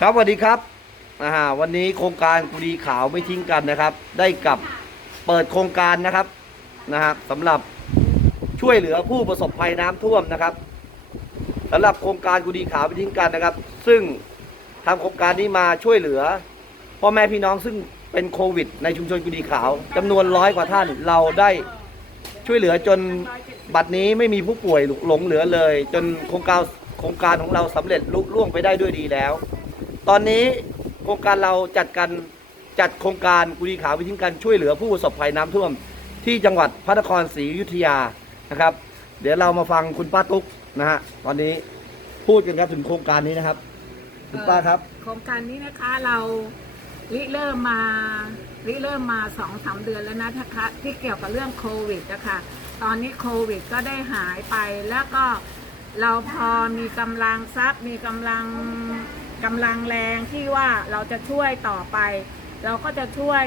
ครับสวัสดีครับอ่าวันนี้โครงการกุดีขาวไม่ทิ้งกันนะครับ ได้กลับเปิดโครงการนะครับนะครับสำหรับช่วยเหลือผู้ประสบภัยน้ำท่วมนะครับสำหรับโครงการกุดีขาวไม่ทิ้งกันนะครับ ซึ่งทำโครงการนี้มาช่วยเหลือพ่อแม่พี่น้องซึ่งเป็นโควิด ในชุมชนกุดีขาวจำนวนร้อยกว่าท่านเราได้ช่วยเหลือจนบัดนี้ไม่มีผู้ป่วยหลงเหลือเลย จนโครงการ ครงการของเราสำเร็จลุล่วงไปได้ด้วยดีแล้ว ตอนนี้โครงการเราจัดกันจัดโครงการกุดีขาววิทิ้งกันช่วยเหลือผู้ประสบภัยน้ำท่วม ที่จังหวัดพระนครศรีอยุธยานะครับ เดี๋ยวเรามาฟังคุณป้าตุ๊กนะฮะตอนนี้พูดกันครับถึงโครงการนี้นะครับ คุณป้าครับ โครงการนี้นะคะเราริเริ่มมาริเริ่มมาสองสามเดือนแล้วนะนะคะที่เกี่ยวกับเรื่องโควิดนะคะตอนนี้โควิดก็ได้หายไปแล้วก็ เราพอมีกำลังทรัพย์มีกำลังกำลังแรงที่ว่าเราจะช่วยต่อไป เราก็จะช่วย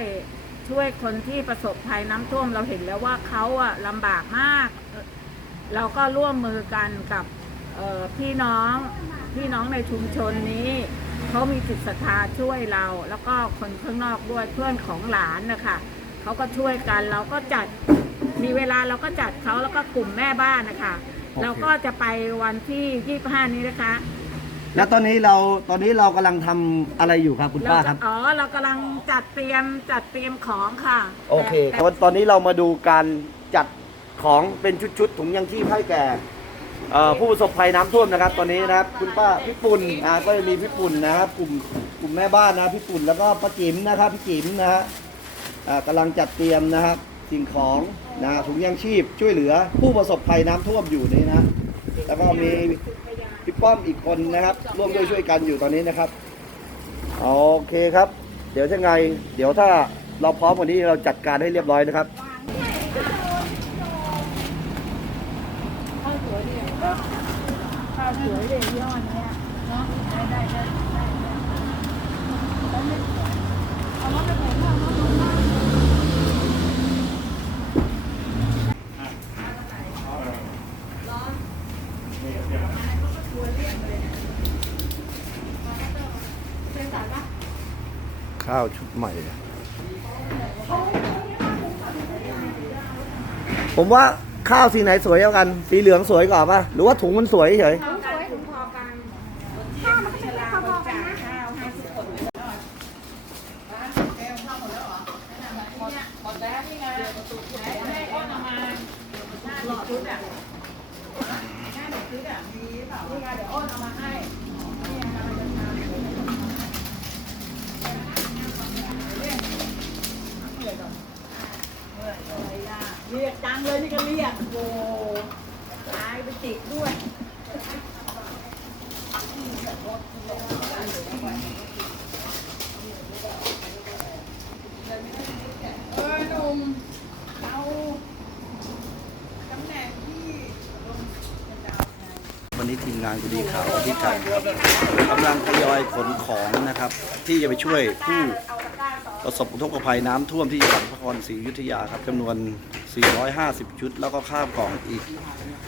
ช่วยคนที่ประสบภัยน้ำท่วมเราเห็นแล้วว่าเขาอะลำบากมาก เราก็ร่วมมือกันกับพี่น้องพี่น้องในชุมชนนี้เขามีจิตศรัทธาช่วยเรา แล้วก็คนข้างนอกด้วยเพื่อนของหลานนะคะเขาก็ช่วยกันเราก็จัดมีเวลาเราก็จัดเขาแล้วก็กลุ่มแม่บ้านนะคะ เคเราก็จะไปวันที่ 25 นี้นะคะ แล้วตอนนี้เราตอนนี้เรากำลังทำอะไรอยู่ครับคุณเราป้าคจะรับ อ๋อ เรากำลังจัดเตรียมจัดเตรียมของค่ะโอเคแต่ตอนตอนนี้เรามาดูการจัดของเป็นชุดๆถุงยังชีพให้แก่เอ่อผู้ประสบภัยน้ำท่วมนะครับ ตอนนี้นะครับ คุณป้าพี่ปุ่นอ่าก็จะมีพี่ปุ่นนะครับ กลุ่มกลุ่มแม่บ้านนะพี่ปุ่นแล้วก็ป้าจิ๋มนะครับพี่จิ๋มนะฮะอ่ากำลังจัดเตรียมนะครับ สิ่งของนะถุงยังชีพช่วยเหลือผู้ประสบภัยน้ำท่วมอยู่นี่นะ แล้วก็มีพี่ป้อมอีกคนนะครับ ร่วมด้วยช่วยกันอยู่ตอนนี้นะครับโอเคครับ เดี๋ยวจะไง เดี๋ยวถ้าเราพร้อมกว่านี้เราจัดการให้เรียบร้อยนะครับข้าวสวยเนี่ยข้าวสวยเลยยี่ห้อเนี้ยเนาะได้ได้ได้ได้แล้วไม่สวยเอารถไปไหนบ้างรถลงบ้างเป็นสายปะ ข้าวชุดใหม่ ผมว่าข้าวสีไหนสวยกว่ากัน สีเหลืองสวยกว่าป่ะ หรือว่าถุงมันสวยเฉยถุงสวยถุงพอกันข้าวมันก็เป็นราคาพอกันนะชุดอะมีเปล่าเดี๋ยวอ้นเอามาให้นี่ไงเราจะทำเรียกจัง เลยนี่ก็เรียกโอ้ตายไปจิกด้วยเออหนุ่มเอาตำแหน่งที่วันนี้ทีมงานกุดีขาวที่กันครับกำลังทยอยขนของนะครับ ที่จะไปช่วยผู้ประสบอุทกภัยน้ำท่วมที่จังหวัดพระนครศรีอยุธยาครับจำนวน 450 ชุด แล้วก็ข้าวกล่องอีก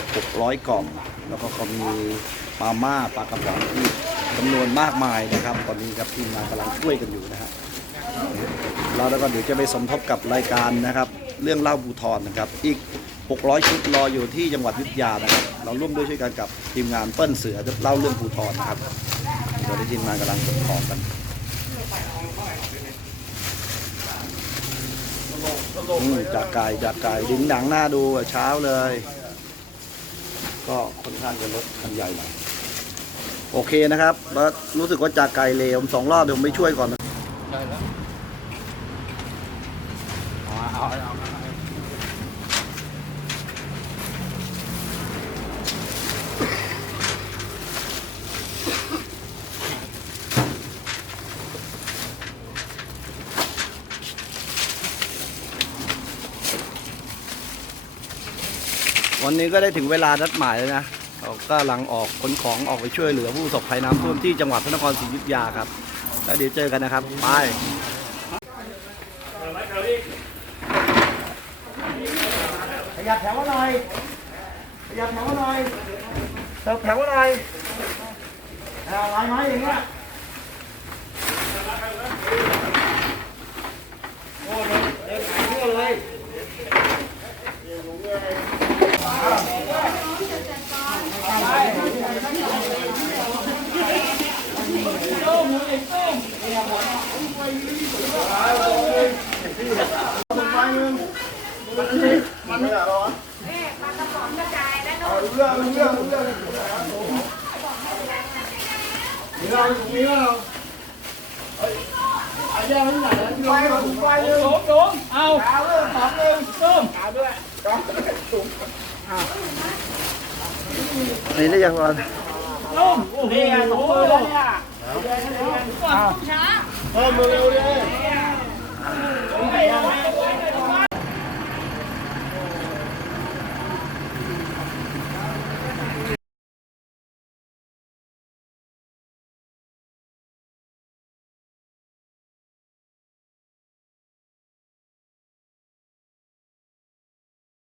600 กล่อง แล้วก็ก็มีมาม่าปลากระป๋องอีกจำนวนมากมายนะครับ ตอนนี้ครับทีมงานกำลังช่วยกันอยู่นะฮะเราแล้วก็เดี๋ยวจะไปสมทบกับรายการนะครับ เรื่องเล่าบูทรนนะครับ อีก 600 ชุดรออยู่ที่จังหวัดยุธยานะครับ เราร่วมด้วยช่วยกันกับทีมงานเปิ้ลเสือจะเล่าเรื่องภูทรนนะครับเดี๋ยวได้ทีมงานกำลังขนของกัน อืมจากไก่จากไก่ดึงหนังหน้าดูเช้าเลย ก็ค่อนข้างจะรถคันใหญ่หน่อยโอเคนะครับแล้วรู้สึกว่าจากไก่เลวสองรอบเดี๋ยวผมไปช่วยก่อนนะวั วันนี้ก็ได้ถึงเวลานัดหมายแล้วนะเราก็กำลังออกขนของออกไปช่วยเหลือผู้ประสบภัยน้ำท่วมที่จังหวัดพระนครศรีอยุธยาครับแล้วเดี๋ยวเจอกันนะครับไปขยับแถวหน่อยขยับแถวหน่อยแถวแถวหน่อยอาไม้ไม้อย่างเงี้ยโอ้เดินเดินขายเพื่อเลย นี่ปลากระป๋องกระจายแล้วเอาเรื่องเรื่องเรื่องมีเรามีเราเฮ้ยอาแย่ไม่ไหนแล้วไปกับถุงไปหนึ่งถุงถุงเอาขาเรื่องสองหนึ่งตุ้มขาด้วยถุงนี่ได้ยังก่อนตุ้มนี่ไงสองมือแล้วเนี่ยเออมือเร็วเลย